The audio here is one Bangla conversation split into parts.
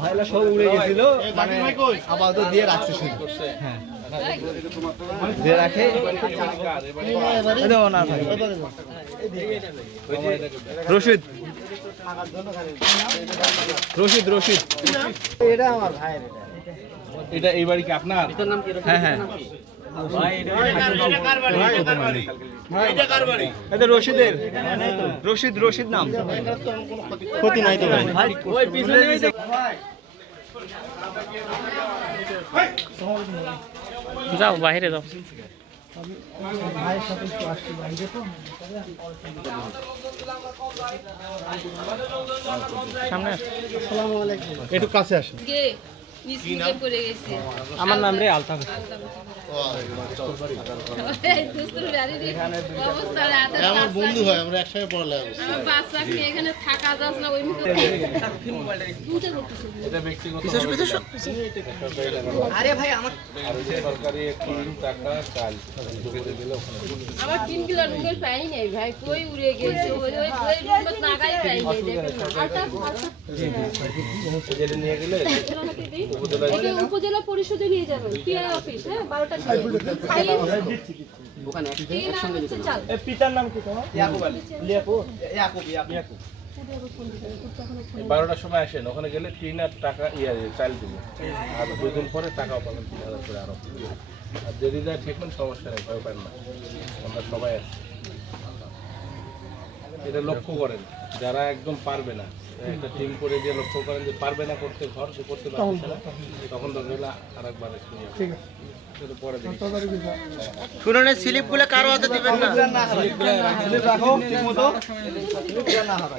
ভাইলা সব উড়ে গেছিল মানে আপাতত দিয়ে রাখছে শুধু হ্যাঁ। দিয়ে রাখে। এই দেখো না ভাই রশিদ। রশিদ রশিদ। এটা আমার ভাইয়ের এটা। এই বাড়ি কি আপনার? হ্যাঁ হ্যাঁ। এটা রশিদের রশিদ রশিদ নাম ক্ষতি নাই তো ভাই ওই পিছনে যাও বাইরে যাও সামনে আস। একটু কাছে আসুন আমার নাম রে আলতাফ। আমার বন্ধু হয় আমরা একসাথে পড়ালেখা এখানে থাকা না ওই আরে ভাই আমার সরকারি টাকা চাল। আমার তিন কিলো নুডল পাই নাই ভাই কই উড়ে গেছে ওই ওই ওই রুমত পাই নাই দেখেন আলতা আলতা নিয়ে গেলে উপজেলা পরিষদে নিয়ে যাবেন পিআই অফিস হ্যাঁ ওখানে চাল। পিতার নাম কি তোমার ইয়াকুব আলী। ইয়াকুব? ইয়াকুব ইয়াকুব। বারোটার সময় আসেন ওখানে গেলে তিন আর টাকা ইয়ে চাল দিব। আর দুদিন পরে টাকাও পাবেন তিন হাজার করে আরও। আর যদি যায় ঠিক মতো সমস্যা নেই ভয় পান না। আমরা সবাই আছি। এটা লক্ষ্য করেন যারা একদম পারবে না একটা টিম করে যে লক্ষ্য করেন যে পারবে না করতে ঘর সে করতে পারছে না তখন তো গেলে আর একবার ঠিক আছে। শুনুন স্লিপগুলো কারও হাতে দিবেন না। স্লিপ রাখো ঠিক মতো। স্লিপ না হবে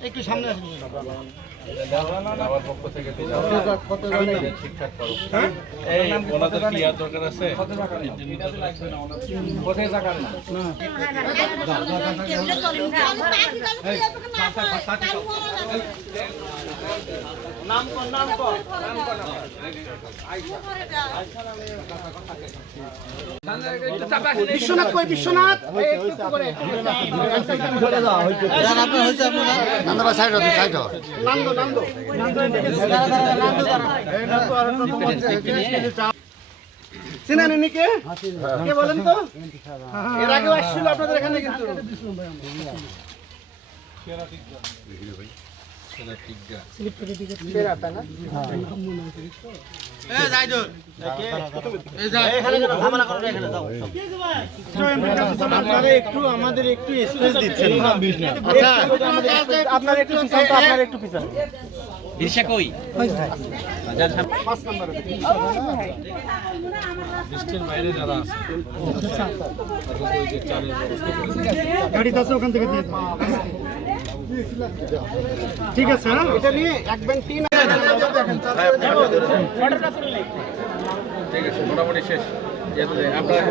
একটু সামনে আসুন আমার পক্ষ থেকে ঠিকঠাক করো এই ওনাদের কি আর দরকার আছে কোথায় জায়গা না বিশ্বনাথ কই বিশ্বনাথ আপনার হয়েছে আপনার নান্দাবা সাইড হতে সাইড চিনেন উনি কে? কে বলেন তো? এর আগেও আসছিল আপনাদের এখানে কিন্তু। একটু আমাদের একটু স্পেস দিচ্ছেন। আপনার একটু পিছন তো আপনার একটু পিছন কই? লিস্টের বাইরে যারা আছে গাড়ি ওখান থেকে দিয়ে দাও ঠিক আছে হ্যাঁ? এটা নিয়ে এক ব্যাংক তিন হ্যাঁ, ঠিক আছে মোটামুটি শেষ। আপনারা